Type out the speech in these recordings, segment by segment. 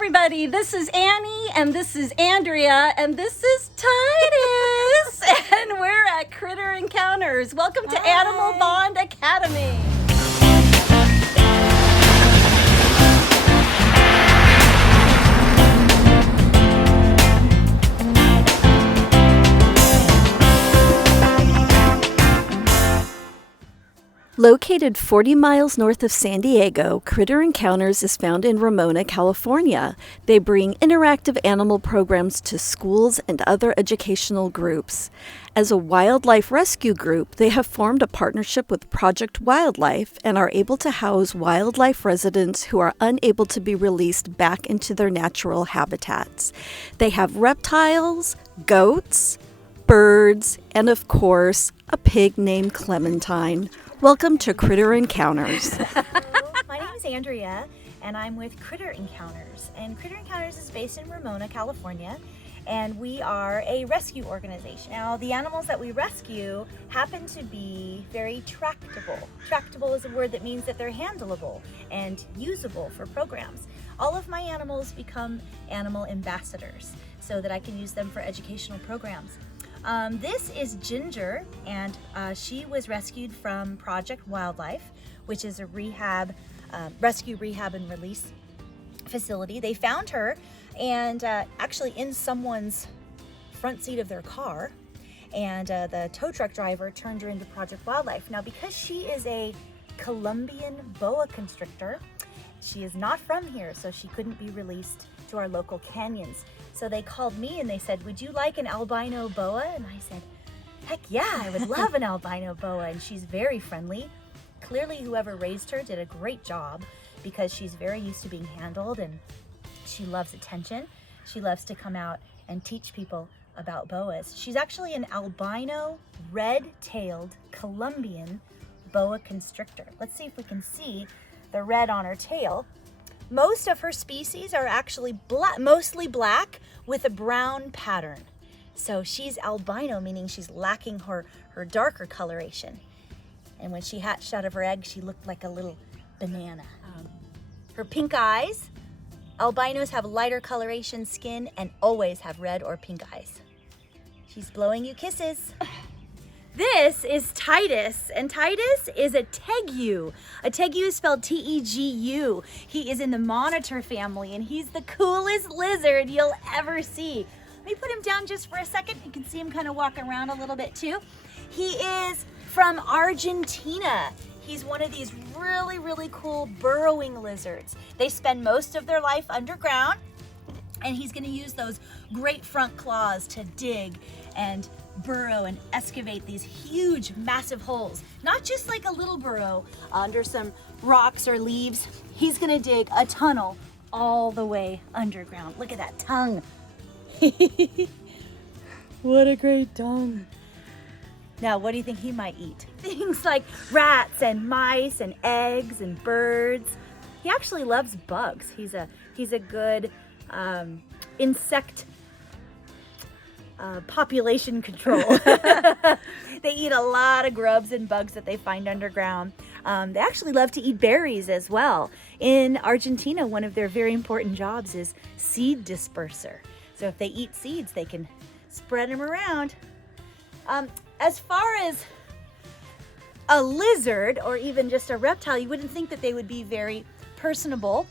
everybody, this is Annie, and this is Andrea, and this is Titus, and we're at Critter Encounters. Welcome to Animal Bond Academy. Located 40 miles north of San Diego, Critter Encounters is found in Ramona, California. They bring interactive animal programs to schools and other educational groups. As a wildlife rescue group, they have formed a partnership with Project Wildlife and are able to house wildlife residents who are unable to be released back into their natural habitats. They have reptiles, goats, birds, and of course, a pig named Clementine. Welcome to Critter Encounters. My name is Andrea, and I'm with Critter Encounters. And Critter Encounters is based in Ramona, California, and we are a rescue organization. Now, the animals that we rescue happen to be very tractable. Tractable is a word that means that they're handleable and usable for programs. All of my animals become animal ambassadors so that I can use them for educational programs. This is Ginger, and she was rescued from Project Wildlife, which is a rescue, rehab, and release facility. They found her and actually in someone's front seat of their car, and the tow truck driver turned her into Project Wildlife. Now, because she is a Colombian boa constrictor, she is not from here, so she couldn't be released to our local canyons. So they called me and they said, "Would you like an albino boa?" And I said, "Heck yeah, I would love an albino boa." And she's very friendly. Clearly, whoever raised her did a great job because she's very used to being handled and she loves attention. She loves to come out and teach people about boas. She's actually an albino, red-tailed Colombian boa constrictor. Let's see if we can see the red on her tail. Most of her species are actually mostly black with a brown pattern. So she's albino, meaning she's lacking her darker coloration. And when she hatched out of her egg, she looked like a little banana. Her pink eyes, albinos have lighter coloration skin and always have red or pink eyes. She's blowing you kisses. This is Titus, and Titus is a tegu. A tegu is spelled T-E-G-U. He is in the monitor family, and he's the coolest lizard you'll ever see. Let me put him down just for a second. You can see him kind of walking around a little bit too. He is from Argentina. He's one of these really, really cool burrowing lizards. They spend most of their life underground, and he's gonna use those great front claws to dig and burrow and excavate these huge, massive holes. Not just like a little burrow under some rocks or leaves. He's gonna dig a tunnel all the way underground. Look at that tongue. What a great tongue. Now, what do you think he might eat? Things like rats and mice and eggs and birds. He actually loves bugs. He's a good insect population control. They eat a lot of grubs and bugs that they find underground. They actually love to eat berries as well. In Argentina, one of their very important jobs is seed disperser. So if they eat seeds, they can spread them around. As far as a lizard or even just a reptile, you wouldn't think that they would be very personable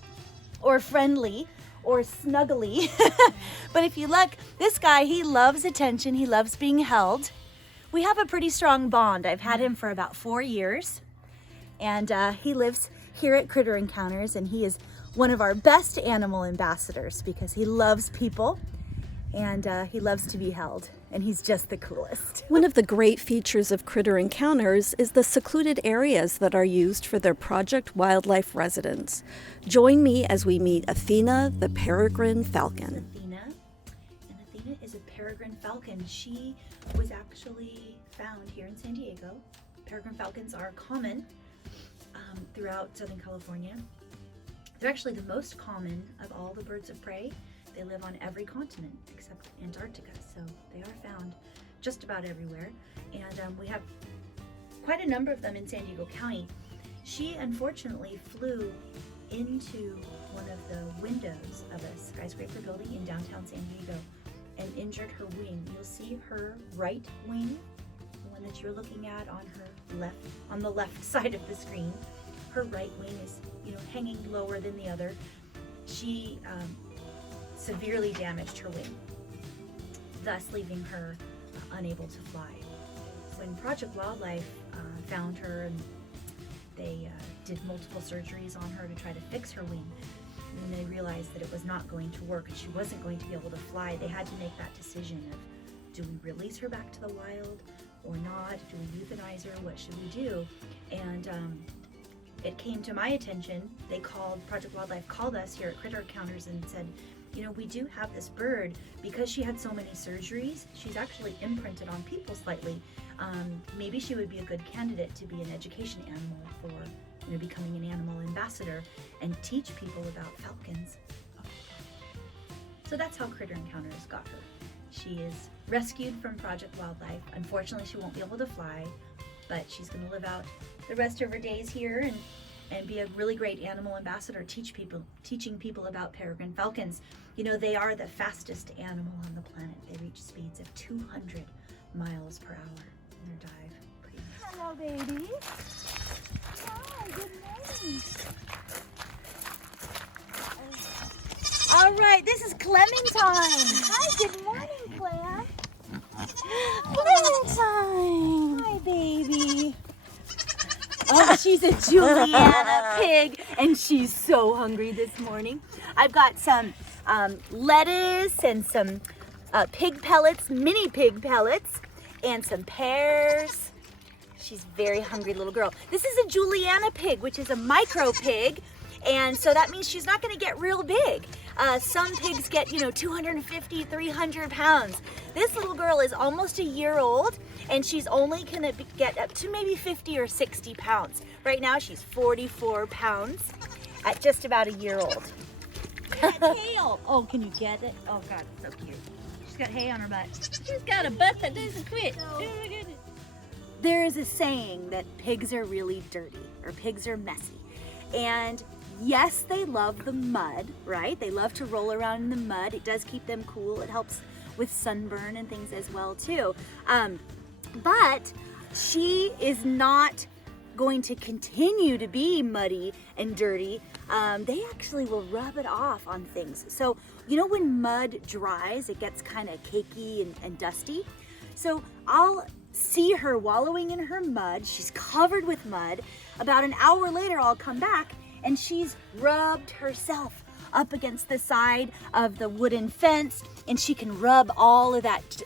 or friendly or snuggly. But if you look, this guy, he loves attention. He loves being held. We have a pretty strong bond. I've had him for about 4 years, and he lives here at Critter Encounters, and he is one of our best animal ambassadors because he loves people and he loves to be held, and he's just the coolest. One of the great features of Critter Encounters is the secluded areas that are used for their Project Wildlife residents. Join me as we meet Athena, the peregrine falcon. Athena is a peregrine falcon. She was actually found here in San Diego. Peregrine falcons are common throughout Southern California. They're actually the most common of all the birds of prey. They live on every continent except Antarctica, so they are found just about everywhere. And we have quite a number of them in San Diego County. She unfortunately flew into one of the windows of a skyscraper building in downtown San Diego and injured her wing. You'll see her right wing, the one that you're looking at on the left side of the screen. Her right wing is, hanging lower than the other. She severely damaged her wing, thus leaving her unable to fly. When Project Wildlife found her, and they did multiple surgeries on her to try to fix her wing, and they realized that it was not going to work and she wasn't going to be able to fly, they had to make that decision of, do we release her back to the wild or not? Do we euthanize her? What should we do? And it came to my attention. Project Wildlife called us here at Critter Encounters and said, we do have this bird, because she had so many surgeries, she's actually imprinted on people slightly. Maybe she would be a good candidate to be an education animal for becoming an animal ambassador and teach people about falcons. So that's how Critter Encounters got her. She is rescued from Project Wildlife. Unfortunately, she won't be able to fly, but she's going to live out the rest of her days here and be a really great animal ambassador, teaching people about peregrine falcons. They are the fastest animal on the planet. They reach speeds of 200 miles per hour in their dive. Pretty nice. Hello, baby. Hi, good morning. All right, this is Clementine. Hi, good morning, Claire. Clementine. Hi, baby. Oh, she's a Juliana pig, and she's so hungry this morning. I've got some lettuce and some pig pellets, mini pig pellets, and some pears. She's a very hungry little girl. This is a Juliana pig, which is a micro pig, and so that means she's not going to get real big. Some pigs get, 250, 300 pounds. This little girl is almost a year old, and she's only going to get up to maybe 50 or 60 pounds. Right now, she's 44 pounds at just about a year old. Tail. Oh, can you get it? Oh God, it's so cute. She's got hay on her butt. She's got a butt that doesn't quit. Oh my goodness. There is a saying that pigs are really dirty, or pigs are messy. And yes, they love the mud, right? They love to roll around in the mud. It does keep them cool. It helps with sunburn and things as well too. But she is not going to continue to be muddy and dirty. They actually will rub it off on things. So, when mud dries, it gets kind of cakey and dusty. So I'll see her wallowing in her mud. She's covered with mud. About an hour later, I'll come back and she's rubbed herself up against the side of the wooden fence, and she can rub all of that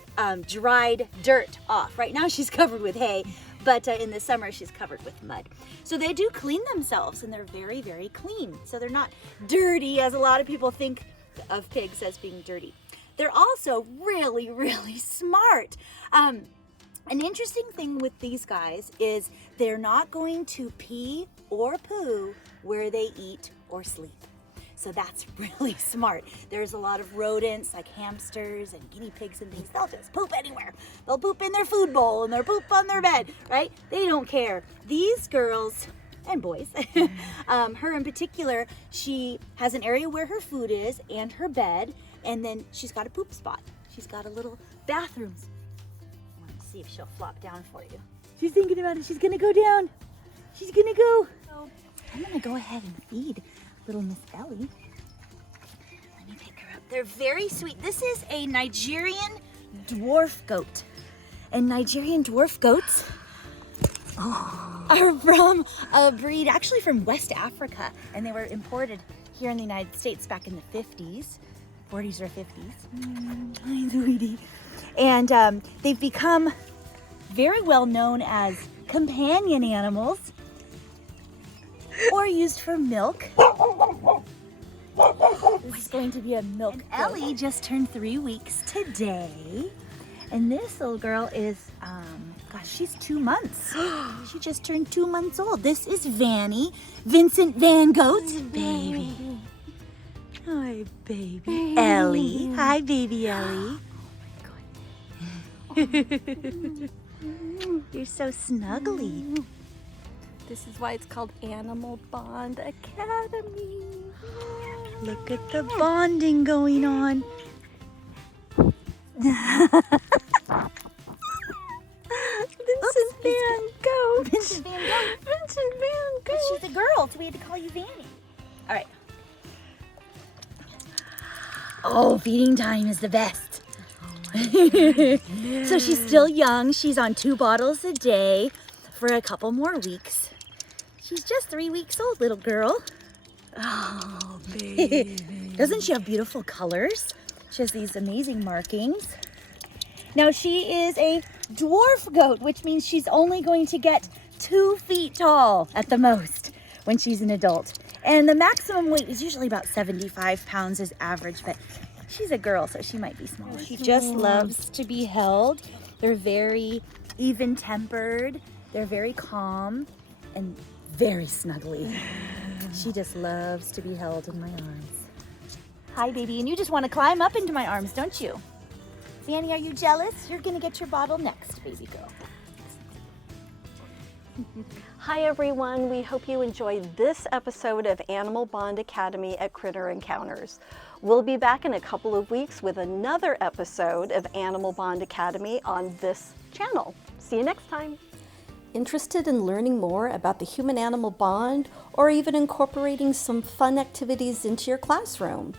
dried dirt off. Right now she's covered with hay, but in the summer she's covered with mud. So they do clean themselves, and they're very, very clean. So they're not dirty, as a lot of people think of pigs as being dirty. They're also really, really smart. An interesting thing with these guys is they're not going to pee or poo where they eat or sleep. So that's really smart. There's a lot of rodents like hamsters and guinea pigs and things. They'll just poop anywhere. They'll poop in their food bowl and they'll poop on their bed, right? They don't care. These girls and boys, her in particular, she has an area where her food is and her bed, and then she's got a poop spot. She's got a little bathroom. I want to see if she'll flop down for you. She's thinking about it. She's gonna go down. She's gonna go. So I'm gonna go ahead and feed little Miss Ellie. Let me pick her up. They're very sweet. This is a Nigerian dwarf goat. And Nigerian dwarf goats are from a breed actually from West Africa. And they were imported here in the United States back in the 50s, 40s or 50s. Hi, sweetie. And they've become very well known as companion animals or used for milk. This is going to be a milk goat. Ellie just turned 3 weeks today. And this little girl is, gosh, she's 2 months. She just turned 2 months old. This is Vanny, Vincent Van Goat. Baby. Hi, baby. Ellie. Hi, baby Ellie. Oh my God. You're so snuggly. This is why it's called Animal Bond Academy. Look at the bonding going on. Vincent Van Gogh. Vincent Van Gogh. Vincent Van But Gogh. she's a girl, so we had to call you Vanny. All right. Oh, feeding time is the best. So she's still young. She's on 2 bottles a day for a couple more weeks. She's just 3 weeks old, little girl. Oh, baby. Doesn't she have beautiful colors? She has these amazing markings. Now she is a dwarf goat, which means she's only going to get 2 feet tall at the most when she's an adult. And the maximum weight is usually about 75 pounds is average, but she's a girl, so she might be smaller. She just loves to be held. They're very even-tempered. They're very calm and very snuggly. She just loves to be held in my arms. Hi, baby, and you just want to climb up into my arms, don't you? Fanny, are you jealous? You're gonna get your bottle next, baby girl. Hi everyone, we hope you enjoyed this episode of Animal Bond Academy at Critter Encounters. We'll be back in a couple of weeks with another episode of Animal Bond Academy on this channel. See you next time. Interested in learning more about the human-animal bond or even incorporating some fun activities into your classroom?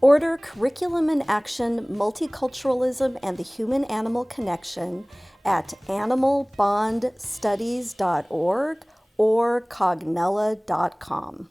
Order Curriculum in Action, Multiculturalism and the Human-Animal Connection at animalbondstudies.org or cognella.com.